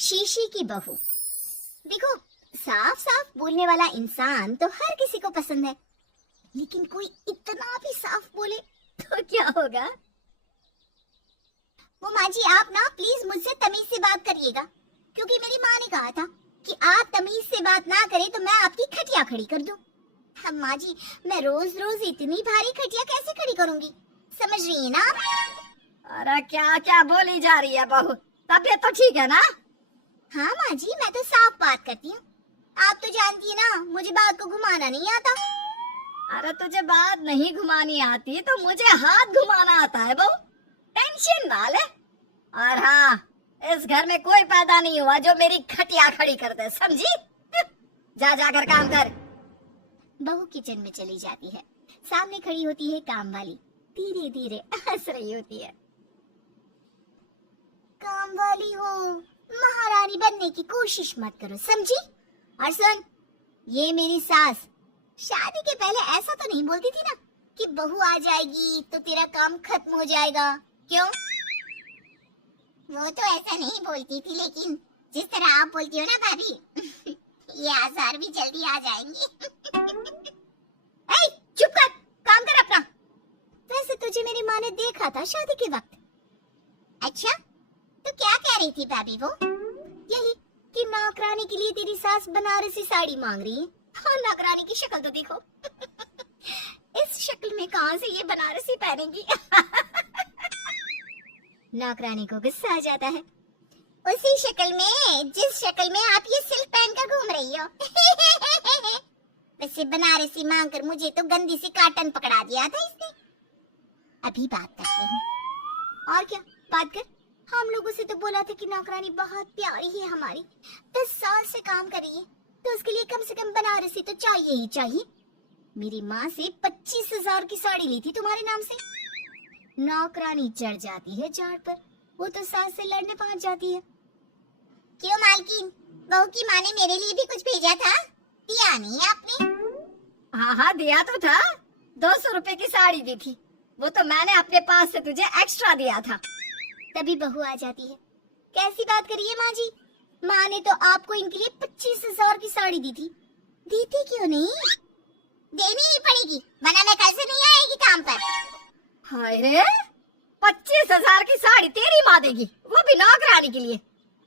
शीशी की बहू। देखो, साफ साफ बोलने वाला इंसान तो हर किसी को पसंद है, लेकिन कोई इतना भी साफ बोले तो क्या होगा? वो माँ जी, आप ना प्लीज मुझसे तमीज से बात करिएगा, क्योंकि मेरी माँ ने कहा था कि आप तमीज से बात ना करें तो मैं आपकी खटिया खड़ी कर दूं। हम माँ जी, मैं रोज रोज इतनी भारी खटिया कैसे खड़ी करूंगी, समझ रही है ना? अरे क्या क्या बोली जा रही है बहू? तबीयत तो ठीक है ना? हाँ माँ जी, मैं तो साफ बात करती हूँ। आप तो जानती है ना, मुझे बात को घुमाना नहीं आता। अरे तुझे बात नहीं घुमानी आती तो मुझे हाथ घुमाना आता है बहू। टेंशन ना ले। और हाँ, इस घर में कोई पैदा नहीं हुआ जो मेरी खटिया खड़ी कर दे, समझी? जा जाकर काम कर। बहू किचन में चली जाती है। सामने खड़ी होती है काम वाली, धीरे धीरे हंस रही होती है। काम वाली हो, महारानी बनने की कोशिश मत करो, समझी? और सुन, ये मेरी सास शादी के पहले ऐसा तो नहीं बोलती थी ना कि बहू आ जाएगी तो तेरा काम खत्म हो जाएगा, क्यों? वो तो ऐसा नहीं बोलती थी, लेकिन जिस तरह आप बोलती हो ना भाभी, ये आसार भी जल्दी आ जाएंगे। चुप कर, काम कर अपना। वैसे तुझे मेरी माँ ने देखा था शादी के वक्त। अच्छा, तो क्या कह रही थी भाभी वो? यही कि नौकरानी के लिए तेरी सास बनारसी साड़ी मांग रही है। हाँ, नौकरानी की शक्ल तो देखो। इस शक्ल में कहाँ से ये बनारसी पहनेगी? नौकरानी को गुस्सा आ जाता है। उसी शक्ल में जिस शक्ल में आप ये सिल्क पहनकर घूम रही हो। वैसे बनारसी मांगकर मुझे तो गंदी सी काटन पकड़ा दिया था इसने। अभी बात करते हैं। और क्या बात कर? हम लोगों से तो बोला था कि नौकरानी बहुत प्यारी है हमारी, 10 साल से काम कर रही है, तो उसके लिए कम से कम बनारसी तो चाहिए ही चाहिए। मेरी माँ से 25,000 की साड़ी ली थी तुम्हारे नाम से। नौकरानी चढ़ जाती है झाड़ पर, वो तो सास से लड़ने पहुंच जाती है। क्यों मालकिन, बहू की माँ ने मेरे लिए भी कुछ भेजा था, दिया नहीं आपने? हाँ हाँ, दिया तो था। 200 रुपए की साड़ी दी थी, वो तो मैंने अपने पास से तुझे एक्स्ट्रा दिया था। तभी बहू आ जाती है। कैसी बात करिए माँ जी, माँ ने तो आपको इनके लिए 25,000 की साड़ी दी थी। दी थी क्यों नहीं? देनी ही पड़ेगी, वरना मैं कल से नहीं आएगी काम पर। हाय रे, 25,000 की साड़ी तेरी माँ देगी, वो भी नौकरानी के लिए?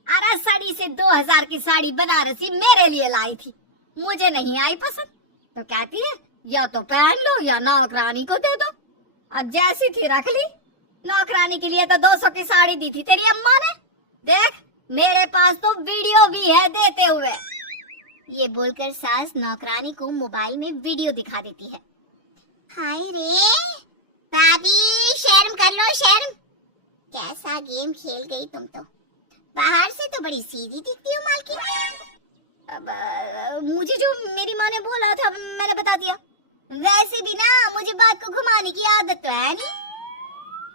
अरे साड़ी से 2,000 की साड़ी बनारसी मेरे लिए लाई थी, मुझे नहीं आई पसंद, तो कहती है या तो पहन लो या नौकरानी को दे दो। अब जैसी थी रख ली। नौकरानी के लिए तो 200 की साड़ी दी थी तेरी अम्मा ने। देख, मेरे पास तो वीडियो भी है देते हुए। ये बोलकर सास नौकरानी को मोबाइल में वीडियो दिखा देती है। हाय रे भाभी, शर्म कर लो शर्म। कैसा गेम खेल गई तुम तो। बाहर से तो बड़ी सीधी दिखती हो मालकिन। अब मुझे जो मेरी माँ ने बोला था मैंने बता दिया। वैसे भी ना मुझे बात को घुमाने की आदत तो है नहीं।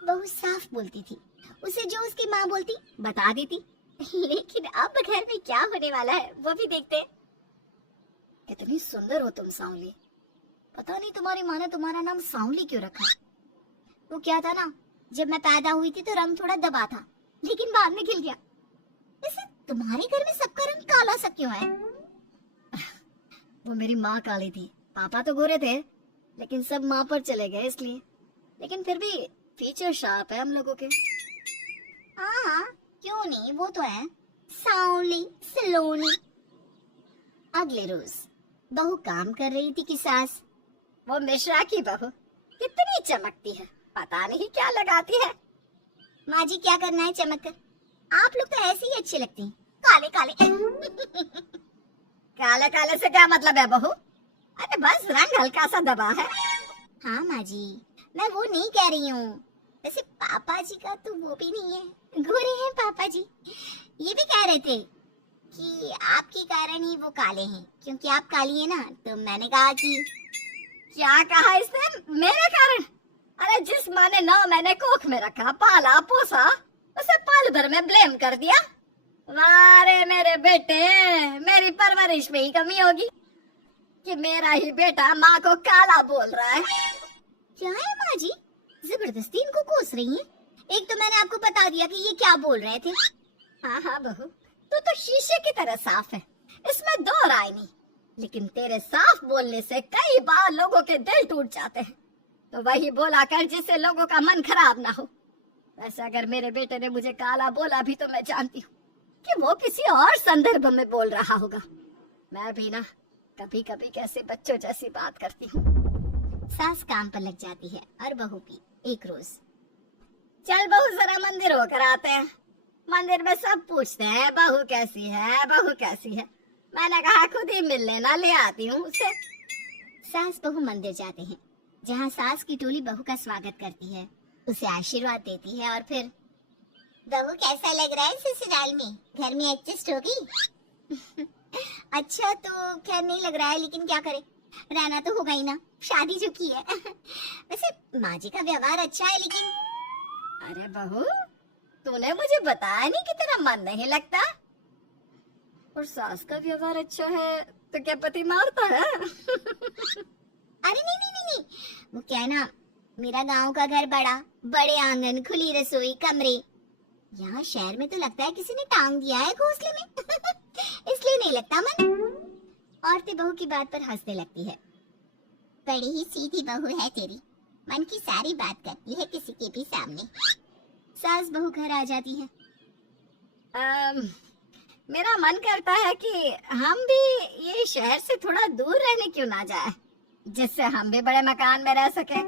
बहू साफ बोलती थी, उसे जो उसकी माँ बोलती बता देती। लेकिन अब घर में क्या होने वाला है वो भी देखते हैं। कितनी सुंदर हो तुम सांवली। पता नहीं तुम्हारी माँ ने तुम्हारा नाम सांवली क्यों रखा। वो क्या था ना, जब मैं पैदा हुई थी तो रंग थोड़ा दबा था, लेकिन बाद में खिल गया। वैसे तुम्हारे घर में सबका रंग काला सा क्यों है? वो मेरी माँ काली थी, पापा तो गोरे थे, लेकिन सब माँ पर चले गए इसलिए। लेकिन फिर भी फीचर शार्प है हम लोगों के। हाँ, क्यों नहीं, वो तो है सांवली सलोनी। अगले रोज बहू काम कर रही थी कि सास। वो मिश्रा की बहू कितनी चमकती है, पता नहीं क्या लगाती है। माँ जी, क्या करना है चमक कर? आप लोग तो ऐसे ही अच्छे लगते हैं, काले काले। काले काले से क्या मतलब है बहू? अरे बस रंग हल्का सा दबा है। हाँ माँ जी, मैं वो नहीं कह रही हूँ। वैसे पापा जी का तो वो भी नहीं है, गोरे हैं पापा जी। ये भी कह रहे थे कि आपके कारण ही वो काले हैं, क्योंकि आप काली है ना, तो मैंने कहा कि। क्या कहा इसने? मेरे कारण? अरे जिस माँ ने 9 महीने कोख में रखा, पाला पोसा, उसे पल भर में ब्लेम कर दिया। वारे मेरे बेटे, मेरी परवरिश में ही कमी होगी कि मेरा ही बेटा माँ को काला बोल रहा है। क्या है माँ जी, जबरदस्ती इनको कोस रही हैं? एक तो मैंने आपको बता दिया कि ये क्या बोल रहे थे। हाँ हाँ बहू, तू तो शीशे की तरह साफ है, इसमें दो राय नहीं। लेकिन तेरे साफ बोलने से कई बार लोगों के दिल टूट जाते हैं। तो वही बोला कर जिससे लोगों का मन खराब ना हो। वैसे अगर मेरे बेटे ने मुझे काला बोला भी तो मैं जानती हूँ कि वो किसी और संदर्भ में बोल रहा होगा। मैं भी ना कभी कभी कैसे बच्चों जैसी बात करती हूँ। सास काम पर लग जाती है और बहू भी एक रोज। चल बहू जरा मंदिर होकर आते हैं। मंदिर में सब पूछते हैं बहू कैसी है, बहू कैसी है। मैंने कहा खुद ही मिल लेना, ले आती हूँ उसे। सास बहू मंदिर जाते हैं, जहाँ सास की टोली बहू का स्वागत करती है, उसे आशीर्वाद देती है और फिर बहू कैसा लग रहा है ससुराल में, घर में एडजस्ट हो गई? अच्छा तो खैर नहीं लग रहा है, लेकिन क्या करे, रहना तो होगा ही ना, शादी जो की है। वैसे माँ जी का व्यवहार अच्छा है, लेकिन अरे बहू तूने मुझे बताया नहीं कि तेरा मन नहीं लगता। और सास का व्यवहार अच्छा है तो क्या पति मारता है? अरे नहीं नहीं नहीं नहीं, वो क्या है ना, मेरा गांव का घर बड़ा, बड़े आंगन, खुली रसोई, कमरे। यहाँ शहर में तो लगता है किसी ने टांग दिया है घोंसले में। इसलिए नहीं लगता मन। औरतें बहू की बात पर हंसने लगती है। बड़ी ही सीधी बहू है तेरी, मन की सारी बात करती है किसी के भी सामने। सास बहू घर आ जाती है। मेरा मन करता है कि हम भी ये शहर से थोड़ा दूर रहने क्यों ना जाए, जिससे हम भी बड़े मकान में रह सके।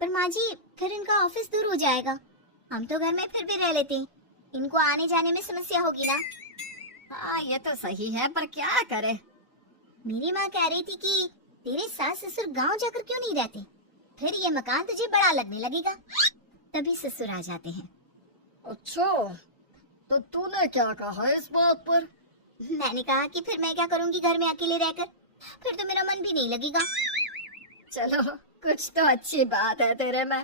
पर माँ जी फिर इनका ऑफिस दूर हो जाएगा, हम तो घर में फिर भी रह लेते हैं, इनको आने जाने में समस्या होगी ना। हाँ ये तो सही है, पर क्या करे। मेरी माँ कह रही थी कि तेरे सास ससुर गांव जाकर क्यों नहीं रहते, फिर ये मकान तुझे बड़ा लगने लगेगा। तभी ससुर आ जाते हैं। अच्छा तो तूने क्या कहा इस बात पर? मैंने कहा कि फिर मैं क्या करूंगी घर में अकेले रहकर, फिर तो मेरा मन भी नहीं लगेगा। चलो कुछ तो अच्छी बात है तेरे में।